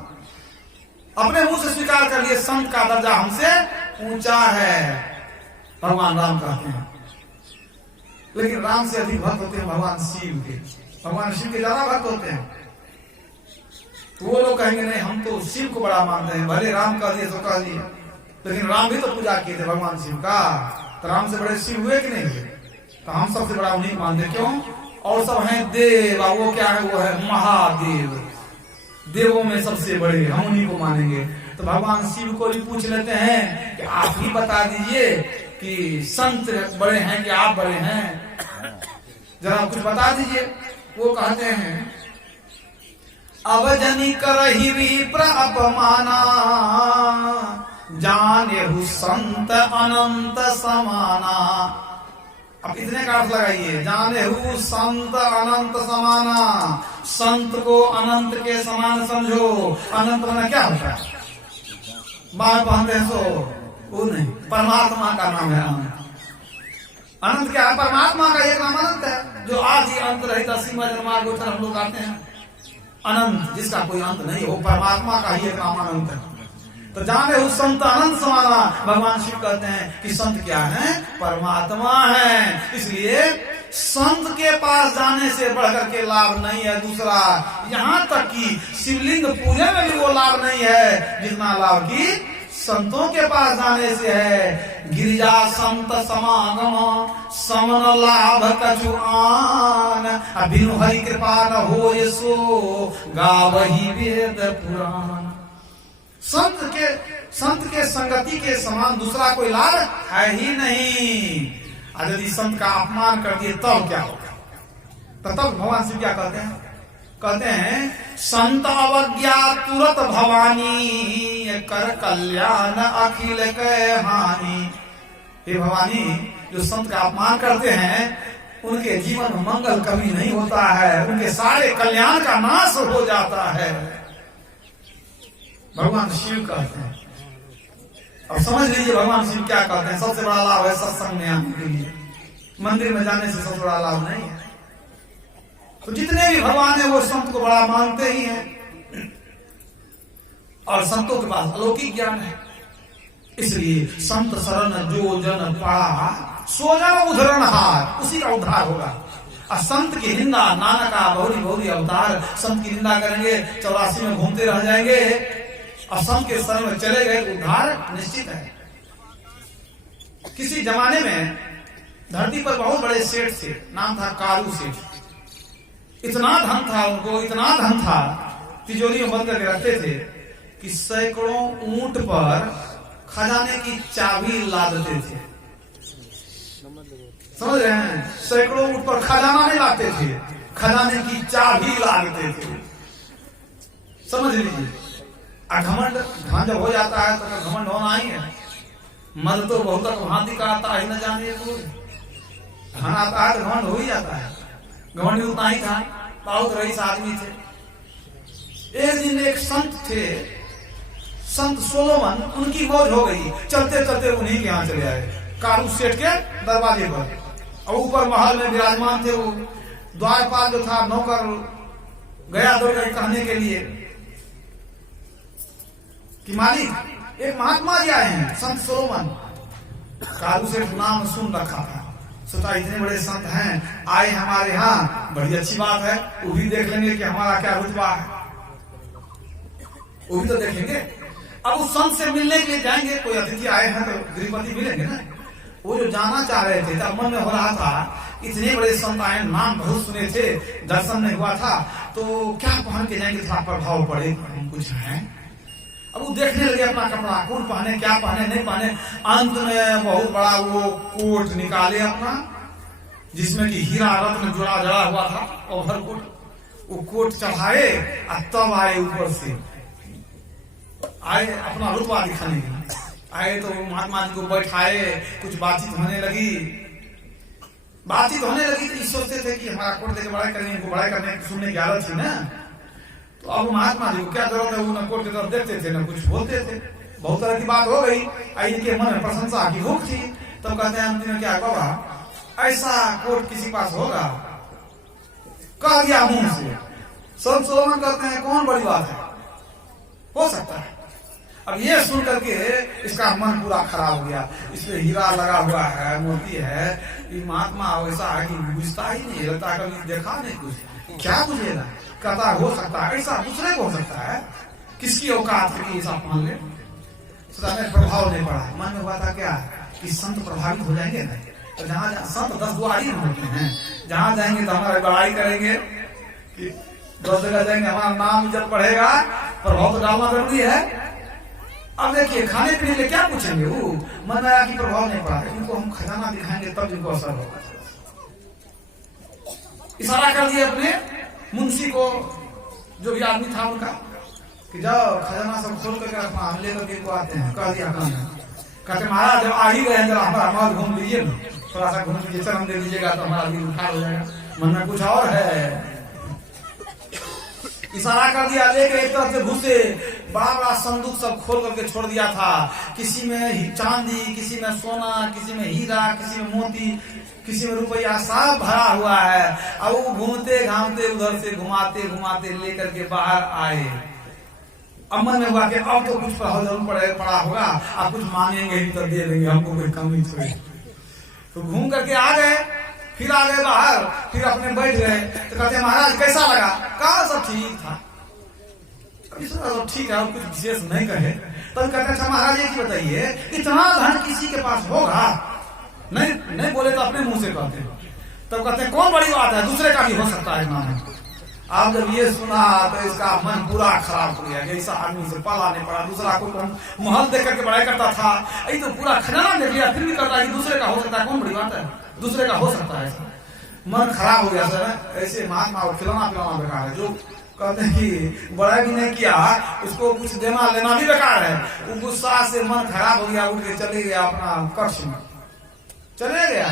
अपने मुंह से स्वीकार कर लिए संत का दर्जा हमसे ऊंचा है, भगवान राम कहते हैं। लेकिन राम से अधिक भक्त होते हैं भगवान शिव के। भगवान शिव के ज्यादा भक्त होते हैं। तो वो लोग कहेंगे नहीं हम तो शिव को बड़ा मानते हैं, भले राम कह दिए तो कह दिए, लेकिन राम भी तो पूजा किए थे भगवान शिव का। तो राम से बड़े शिव हुए कि नहीं हुए? तो हम सबसे बड़ा उन्हीं मानते। क्यों? और सब हैं देव, वो क्या है? वो है महादेव, देवों में सबसे बड़े, हम उन्हीं को मानेंगे। तो भगवान शिव को भी पूछ लेते हैं कि आप ही बता दीजिए कि संत बड़े हैं कि आप बड़े हैं, जरा कुछ बता दीजिए। वो कहते हैं अब जनी करही विप्र अपमाना, जानेहु संत अनंत समाना। अब इतने का अर्थ लगाइए, जानेहु संत अनंत समाना। संत को अनंत के समान समझो। अनंत माना क्या होता है? बाहर पहनते हैं सो वो नहीं, परमात्मा का नाम है अनंत। अनंत क्या है? परमात्मा का एक नाम अनंत है, जो आदि अंत रहित सीमा जन्मा गोचर हम लोग आते हैं। अनंत जिसका कोई अंत नहीं हो, परमात्मा का ही एक नाम अनंत है। तो जाने उस संत अनंत समाना। भगवान शिव कहते हैं कि संत क्या है? परमात्मा है। इसलिए संत के पास जाने से बढ़कर के लाभ नहीं है दूसरा। यहाँ तक कि शिवलिंग पूजन में भी वो लाभ नहीं है जितना लाभ की संतों के पास जाने से है। गिरिजा संत समागम समन लाभ कछु आन, बिनु हरि कृपा न हो सो गावही वेद पुराण। संत के संगति के समान दूसरा कोई लाभ है ही नहीं। और यदि संत का अपमान कर दिए तब क्या होगा? तो तब भगवान शिव क्या कहते हैं? कहते हैं संत अवज्ञा तुरत भवानी, कर कल्याण अखिल के हानि। हे भवानी, जो संत का अपमान करते हैं उनके जीवन में मंगल कभी नहीं होता है, उनके सारे कल्याण का नाश हो जाता है। भगवान शिव कहते हैं। अब समझ लीजिए भगवान शिव क्या कहते हैं। सबसे बड़ा लाभ है सत्संग में आने के लिए, मंदिर में जाने से सबसे बड़ा लाभ नहीं है। तो जितने भी भगवान है वो संत को बड़ा मानते ही हैं, और संतों के पास अलौकिक ज्ञान है। इसलिए संत शरण जो जन पड़ा, सो जन उधरण हार, उसी का उद्धार होगा। और संत की निंदा, नानका बहुरी बहुरी अवतार, संत की निंदा करेंगे 84 में घूमते रह जाएंगे। और संत के शरण में चले गए तो उद्धार निश्चित है। किसी जमाने में धरती पर बहुत बड़े सेठ थे, नाम था कारू सेठ। इतना धन था उनको, इतना धन था, तिजोरी में बंद करके रखते थे कि सैकड़ों ऊंट पर खजाने की चाबी लादते थे। समझ रहे हैं? सैकड़ों ऊंट पर खजाना नहीं लाते थे, खजाने की चाबी लादते थे। समझ लीजिए। घमंड जब हो जाता है तो घमंड होना ही है। मद तो बहुत भांति का आता ही न जाने कोई। धन आता है तो घमंड हो ही जाता है। घमंड उतना ही था, बहुत रईस आदमी थे। एक दिन एक संत थे, संत सोलोमन, उनकी मौज हो गई। चलते चलते उन्हीं के यहाँ चले आए, कारू सेठ के दरवाजे पर। और ऊपर महल में विराजमान थे वो द्वारपाल जो था, नौकर गया दौड़ गए कहने के लिए कि मालिक एक महात्मा जी आए हैं, संत सोलोमन। कारू सेठ नाम सुन रखा था, सोचा इतने बड़े संत हैं, आए हमारे यहाँ, बड़ी अच्छी बात है। वो भी देख लेंगे कि हमारा क्या रुतबा है, वो भी तो देखेंगे। अब उस संत से मिलने के लिए जाएंगे, कोई अतिथि आए हैं तो गृहपति मिलेंगे ना। वो जो जाना चाह रहे थे, तब मन में हो रहा था इतने बड़े संत आए, नाम बहुत सुने थे, दर्शन नहीं हुआ था, तो क्या पहन के जाएंगे, थोड़ा प्रभाव पड़े, हम कुछ हैं। अब वो देखने लगे अपना कपड़ा, कौन पहने, क्या पहने, नहीं पहने। अंत में बहुत बड़ा वो कोट निकाले अपना, जिसमें कि हीरा रत्न जुड़ा जड़ा हुआ था, ओवर कोट। वो कोट चढ़ाए और तब आए ऊपर से, आए अपना रुतबा दिखाने के लिए। आए तो महात्मा जी को बैठाए, कुछ बातचीत होने लगी। तो सोचते थे कि हमारा कोट देकर बड़ाई करेंगे, इनको बड़ाई करने सुनने की आदत थी ना। तो अब महात्मा जी को क्या जरूरत है, वो न कोट की तरफ देखते थे न कुछ बोलते थे। बहुत तरह की बात हो गई, इनके मन में प्रशंसा की भूख थी। तब कहते हैं अंतिम में क्या, बाबा ऐसा कोट किसी पास होगा? कह दिया मुंह से। संत सोलोमन कहते हैं कौन बड़ी बात है, हो सकता है। अब ये सुन करके इसका मन पूरा खराब हो गया। इसमें हीरा लगा हुआ है, मोती है, ये महात्मा वैसा है कि बुझता ही नहीं, लगता कभी देखा नहीं कुछ, क्या बुझेगा। कहता हो सकता है, ऐसा दूसरे को हो सकता है, किसकी औकात है कि ऐसा मान ले। में प्रभाव नहीं पड़ा। मन में हुआ था क्या कि संत प्रभावित हो जाएंगे ना, तो जहाँ संत 10 दुआरी होते हैं, जहाँ जाएंगे तो हमारी बड़ाई करेंगे, कि 10 जगह जाएंगे, हमारा नाम इज्जत बढ़ेगा, प्रभाव तो डालना जरूरी है। अब देखिए खाने पीने लिए क्या पूछेंगे, वो मन में आया कि प्रभाव नहीं पड़ा, इनको हम खजाना दिखाएंगे तब इनको असर होगा। इशारा कर दिया अपने मुंशी को, जो भी आदमी था उनका, कि जाओ खजाना सब खोल करके रखना, हम लेकर के आते हैं। कह दिया कहते महाराज जब आ ही गए, जरा हमारा महल घूम लीजिए ना, थोड़ा सा घूम लीजिए, चरण दे दीजिएगा तो हमारा दिल उठार हो जाएगा। मन में कुछ और है। इशारा कर दिया, लेकर एक तरफ से घुसे, बड़ा बड़ा संदूक सब खोल करके छोड़ दिया था। किसी में चांदी, किसी में सोना, किसी में हीरा, किसी में मोती, किसी में रुपया, सब भरा हुआ है। अब वो घूमते घामते उधर से घुमाते घुमाते लेकर के बाहर आए। अब मन में हुआ कि अब तो कुछ जरूर पड़ा होगा, अब कुछ मांगेंगे ही तो दे देंगे, हमको कोई कमी थोड़ी। तो घूम करके आ गए, फिर आ गए बाहर, फिर अपने बैठ गए। तो कहते महाराज कैसा लगा? कहा सब ठीक था। सब ठीक है, और कुछ विशेष नहीं कहे। तब कहते अच्छा महाराज ये बताइए, इतना धन किसी के पास होगा? नहीं बोले तो अपने मुंह से कहते हैं। तब कहते हैं कौन बड़ी बात है, दूसरे का भी हो सकता है नाम। आप जब ये सुना तो इसका मन पूरा खराब हो गया। ऐसा आदमी से पाला नहीं पड़ा, दूसरा को महल देख करके बड़ाई करता था, ये तो पूरा खजाना देख लिया, फिर भी करता है कि दूसरे का हो सकता है, कौन बड़ी बात है, दूसरे का हो सकता है। मन खराब हो गया सर। ऐसे महात्मा को खिलौना पिलाना बेकार है। जो कहते हैं कि बड़ाई भी नहीं किया, उसको कुछ देना लेना भी बेकार है। वो गुस्सा से मन खराब हो गया, उठ के चले गया अपना कक्ष में, चले गया।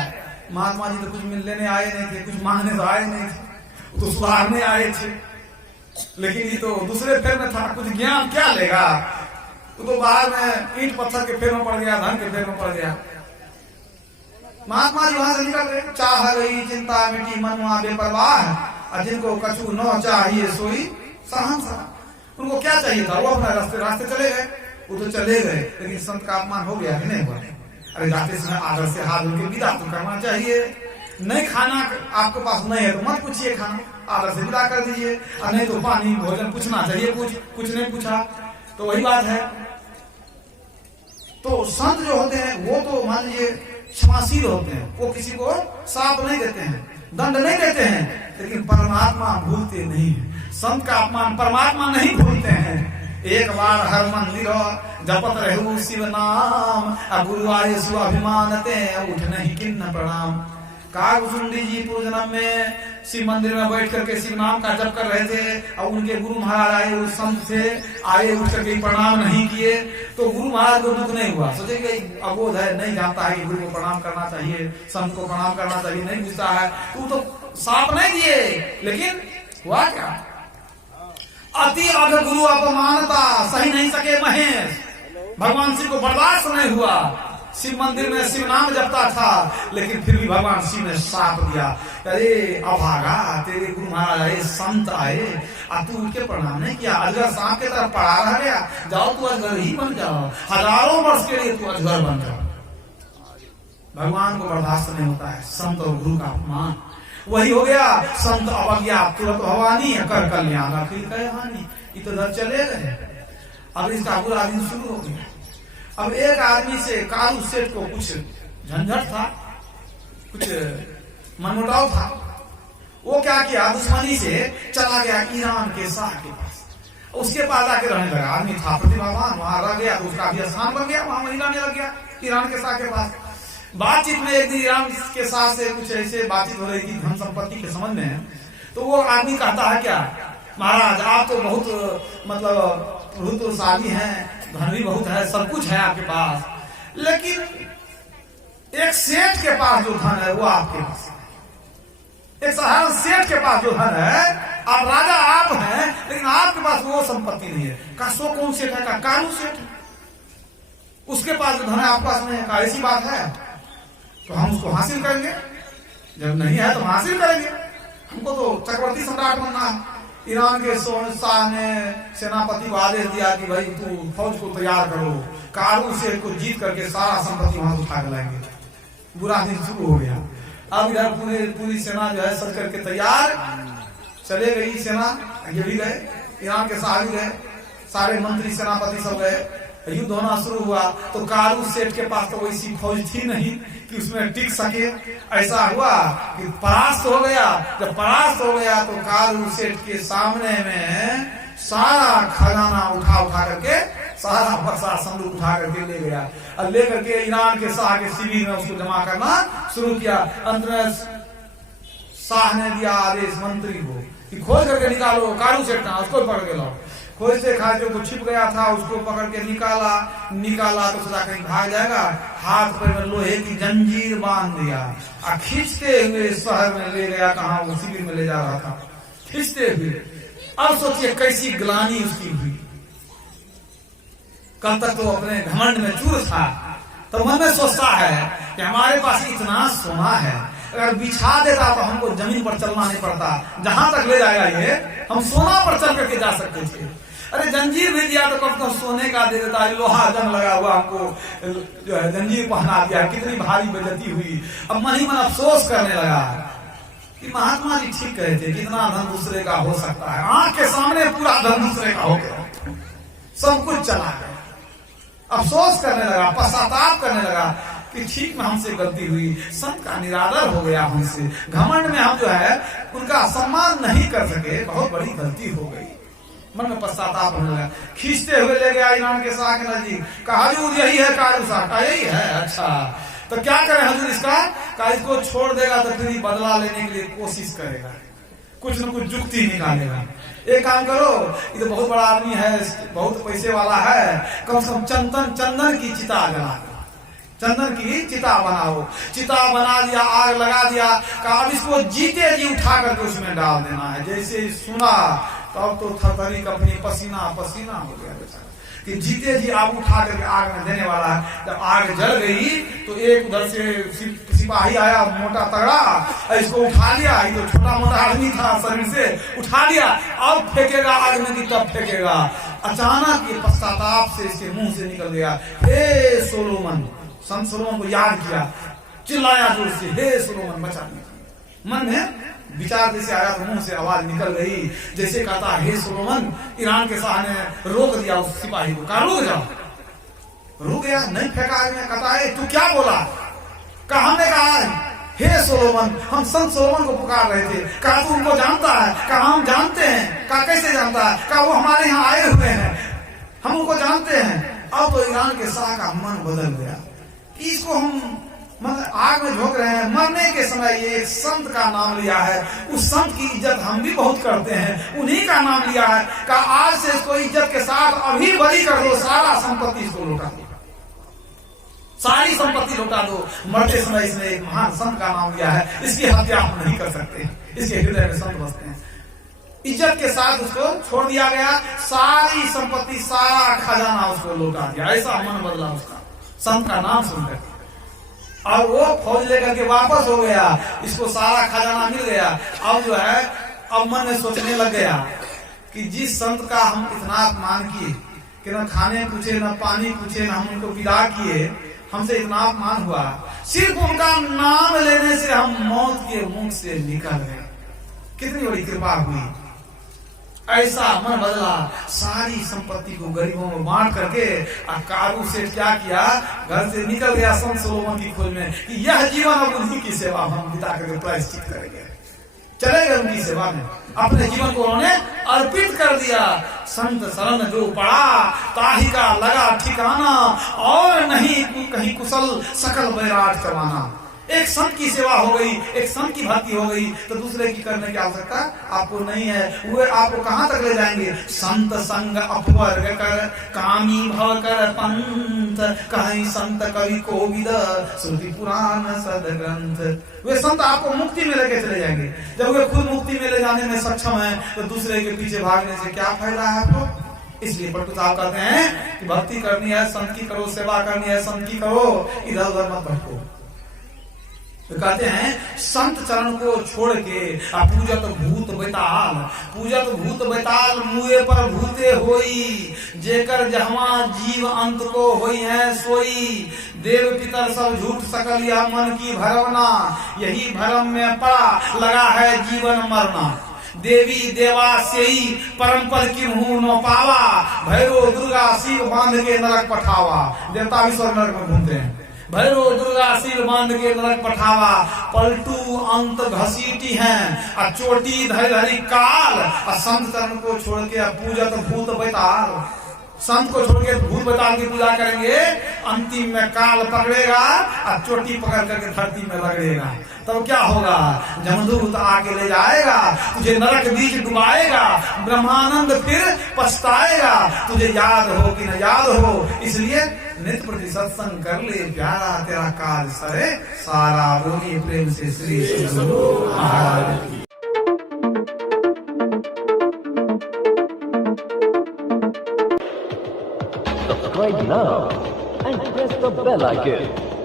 महात्मा जी तो कुछ लेने आए नहीं थे, कुछ मांगने तो आए नहीं थे, तो सुधारने आए थे। लेकिन ये तो दूसरे फेर में था, कुछ ज्ञान क्या लेगा। तो बाहर में ईंट पत्थर के फेर में पड़ गया, धन के फेर में पड़ गया। महात्मा जी वहां से निकल गए। चाह रही चिंता मिटी मनवा बेपरवाह, और जिनको कछु न चाहिए सोई सहनसा। उनको क्या चाहिए था, वो अपना रास्ते चले गए। वो तो चले गए, लेकिन संत का अपमान हो गया कि नहीं हुआ? अरे जाते समय आदर से हाथ उनके विदा तो करना चाहिए। नहीं खाना आपके पास नहीं है तो मत पूछिए, खाना आदर से विदा कर दीजिए। और नहीं तो पानी भोजन पूछना चाहिए, कुछ नहीं पूछा तो वही बात है। तो संत जो होते हैं वो तो मान लीजिए क्षमाशील होते हैं, वो किसी को साप नहीं देते हैं, दंड नहीं देते हैं, लेकिन परमात्मा भूलते नहीं है। संत का अपमान परमात्मा नहीं भूलते हैं। एक बार हर मंदिर जपत रहू शिव नाम, गुरु आये सु अभिमानते उठ नहीं किन्न प्रणाम। कागभुचुंडी जी पूर्व जन्म में शिव मंदिर में बैठ करके शिव नाम का जप कर रहे थे और उनके गुरु महाराज आए, उस संत से आए, उठ करके प्रणाम नहीं किए तो गुरु महाराज को दुख नहीं हुआ। सोचे कि अबोध है, नहीं जानता है कि गुरु को प्रणाम करना चाहिए, संत को प्रणाम करना चाहिए, नहीं पूछता है, तू तो साप नहीं दिए, लेकिन हुआ क्या? अति अघ गुरु अपमानता सही नहीं सके महेश। भगवान शिव को बर्दाश्त नहीं हुआ। शिव मंदिर में शिव नाम जपता था, लेकिन फिर भी भगवान शिव ने साप दिया। अरे अभागा, तेरे गुरु महाराज आए, संत आए, अब तू उठ के प्रणाम नहीं किया, अजगर सांप के तरफ पड़ा रह गया। जाओ तू अजगर ही बन जाओ, हजारों वर्ष के लिए तू अजगर बन जाओ। भगवान को बर्दाश्त नहीं होता है संत और गुरु का अपमान। वही हो गया, संत अवज्ञा तुरंत भवानी कर कल्याण आखिर कहे हानि। इधर चले गए, अब इसका बुरा दिन शुरू हो गया। अब एक आदमी से कारू सेठ को कुछ झंझट था, कुछ मनमुटाव था। वो क्या किया, दुश्मनी से चला गया ईरान के शाह के पास। उसके पास आके रहने लगा। आदमी था प्रतिभावान, वहां रह गया तो उसका भी स्थान बन गया, वहां रहने लग गया ईरान के शाह के पास। बातचीत में एक दिन ईरान के शाह से कुछ ऐसे बातचीत हो रही थी धन संपत्ति के संबंध में। तो वो आदमी कहता है, क्या महाराज आप तो बहुत मतलब प्रभुत्वशाली हैं, धन भी बहुत है, सब कुछ है आपके पास, लेकिन एक सेठ के पास जो धन है वो आपके पास, एक साधारण सेठ के पास जो धन है, आप राजा आप हैं, लेकिन आपके पास वो संपत्ति नहीं है। का सो कौन सेठ है? का कारू सेठ है, उसके पास जो धन है आपके पास नहीं है। का ऐसी बात है तो हम उसको हासिल करेंगे, जब नहीं है तो हासिल करेंगे। हमको तो चक्रवर्ती सम्राट बनना है। ईरान के शाह ने सेनापति को आदेश दिया कि भाई तू फौज को तैयार करो, कारू से को जीत करके सारा संपत्ति वहां उठा के लाएंगे। बुरा दिन शुरू हो गया। अब इधर पूरी सेना जो है सज करके तैयार, चले गई सेना, ये भी गए, ईरान के शाह भी गए, सारे मंत्री सेनापति सब गए। युद्ध होना शुरू हुआ तो कारू सेठ के पास तो वैसी फौज थी नहीं कि उसमें टिक सके। ऐसा हुआ कि परास्त हो गया। जब परास्त हो गया तो कारू सेठ के सामने में सारा खजाना उठा करके, सारा बक्सा संदूक उठा करके ले गया और लेकर के ईरान के शाह के शिविर में उसको जमा करना शुरू किया। अंत में शाह ने दिया आदेश मंत्री को कि खोज करके निकालो कारू सेठ था, उसको पकड़ के लाओ। खोजते खाते वो छिप गया था, उसको पकड़ के निकाला तो सोचा कहीं भाग जाएगा। हाथ पर में लोहे की जंजीर बांध दिया और खींचते हुए शहर में ले गया। कहा वो शिविर में ले जा रहा था, खींचते हुए। अब सोचिए कैसी ग्लानी उसकी हुई। कल तक तो अपने घमंड में चूर था, तो मन में सोचता है कि हमारे पास इतना सोना है, अगर बिछा देता तो हमको जमीन पर चलना नहीं पड़ता, जहां तक ले जाएगा ये हम सोना पर चल करके जा सकते थे। अरे जंजीर भी दिया तो कब तक सोने का दे देता, लोहा जंग लगा हुआ हमको जो है जंजीर पहना दिया, कितनी भारी बेइज्जती हुई। अब मन ही मन अफसोस करने लगा कि महात्मा जी ठीक कहे थे, कितना धन दूसरे का हो सकता है, आंख के सामने पूरा धन दूसरे का हो गया, सब कुछ चला गया। अफसोस करने लगा, पश्चाताप करने लगा कि ठीक में हमसे गलती हुई, संत का निरादर हो गया हमसे, घमंड में हम जो है उनका सम्मान नहीं कर सके, बहुत बड़ी गलती हो गई। मन में पश्चाताप होने लगा। खींचते हुए ले गया ईरान के शाह के नजदीक। कहा हजूर यही है कारू शाह का, यही है। अच्छा तो क्या करें हजूर इसका? कहा इसको छोड़ देगा तो फिर बदला लेने के लिए कोशिश करेगा, कुछ न कुछ जुक्ति निकालेगा। एक काम करो, ये तो बहुत बड़ा आदमी है, बहुत पैसे वाला है, कम से कम चंदन की चिता जला, चंदन की चिता बनाओ। चिता बना दिया, आग लगा दिया। कहा अब इसको जीते जी उठा करके उसमें डाल देना है। जैसे ही सुना तब तो थरथरी कपनी, पसीना पसीना हो गया बेचारा कि जीते जी आग उठा करके आग में देने वाला है। जब आग जल गई तो एक उधर से सिपाही आया मोटा तगड़ा, इसको उठा लिया। ये तो छोटा मोटा आदमी था, शरीर से उठा लिया। अब फेंकेगा आग में कि तब फेंकेगा। अचानक ये पश्चाताप से इसके मुंह से निकल गया, हे सोलोमन। संत सोलोमन को याद किया, चिल्लाया जोर से, हे सोलोमन बचा। मन में विचार जैसे आया तो मुंह से आवाज निकल गई, जैसे कहता हे सोलोमन। ईरान के शाह ने रोक दिया उस सिपाही को, कहा रुक जाओ, रुक गया, नहीं फेंका आदमी। कहता है तू क्या बोला? कहा हमने कहा हे सोलोमन, हम संत सोलोमन को पुकार रहे थे। कहा तू उनको जानता है? कहा हम जानते हैं। कहा कैसे जानता है? कहा वो हमारे यहाँ आए हुए हैं, हम उनको जानते हैं। अब तो ईरान के शाह का मन बदल गया कि इसको हम आग में झोंक रहे हैं। मरने के समय ये एक संत का नाम लिया है, उस संत की इज्जत हम भी बहुत करते हैं, उन्हीं का नाम लिया है। कहा आज से इसको इज्जत के साथ अभी बरी कर दो, सारा संपत्ति इसको लौटा दो, सारी संपत्ति लौटा दो। मरते समय इसने एक महान संत का नाम लिया है, इसकी हत्या हम नहीं कर सकते, इसके हृदय में संत बसते हैं। इज्जत के साथ उसको छोड़ दिया गया, सारी संपत्ति, सारा खजाना उसको लौटा दिया। ऐसा मन बदला उसका संत का नाम सुनकर। और वो फौज लेकर के वापस हो गया, इसको सारा खजाना मिल गया। अब जो है, अब मन में सोचने लग गया कि जिस संत का हम इतना अपमान किए कि न खाने पूछे, न पानी पूछे, न हम उनको विदा किए, हमसे इतना अपमान हुआ, सिर्फ उनका नाम लेने से हम मौत के मुंह से निकल गए। कितनी बड़ी कृपा हुई। ऐसा मन बदला, सारी संपत्ति को गरीबों में बांट करके कारू से क्या किया, घर से निकल गया संत सोलोमन की खोज में कि यह जीवन अब उन्हीं की सेवा हम बिता करके प्रायश्चित करेंगे। चले गए उनकी सेवा में, अपने जीवन को उन्होंने अर्पित कर दिया। संत शरण जो पड़ा, ताही का लगा ठिकाना, और नहीं कहीं कुशल सकल बैराट करवाना। एक संत की सेवा हो गई, एक संत की भक्ति हो गई, तो दूसरे की करने की आवश्यकता आपको नहीं है। वे आपको कहां तक ले जाएंगे? संत संग अपवर्ग कर, कामी भव कर पंथ, कहीं संत कवि कोविद, श्रुति पुराण सद ग्रंथ। वे संत आपको मुक्ति में लेके चले जाएंगे। जब वे खुद मुक्ति में ले जाने में सक्षम है, तो दूसरे के पीछे भागने से क्या फायदा है आपको? इसलिए पट्टू साहब कहते हैं कि भक्ति करनी है संत की करो, सेवा करनी है संत की करो, इधर उधर मत भटको। तो कहते हैं संत चरण को छोड़ के पूजत भूत बैताल, पूजत भूत बैताल मुए पर भूते होई, जेकर जहवा जीव अंत को होई है सोई। देव पितर सब झूठ सकल यह मन की भरवना, यही भरम में पड़ा लगा है जीवन मरना। देवी देवा से ही परम पद किन्हू न पावा, भैरो दुर्गा शिव बांध के नरक पठावा। देवता भी स्वर्ग नरक में घूमते हैं। भैरो दुर्गा शिव बांध के नरक पठावा, पलटू अंत घसीटी हैं, और चोटी धरि धरि काल। और संत चरण को छोड़ के पूजत भूत बैताल, संत को छोड़ के भूत बैताल की पूजा करेंगे, अंतिम में काल पकड़ेगा और चोटी पकड़ करके धरती में रगड़ेगा। तब क्या होगा? जमदूत आके ले जाएगा, तुझे नरक बीच डुबाएगा, ब्रह्मानंद फिर पछताएगा। तुझे याद हो कि न याद हो, इसलिए नित्य प्रति सत्संग कर ले, प्यारा तेरा काज सरे सारा। बोलिए प्रेम से Shri Guru Maharaj. Subscribe now and press the bell icon.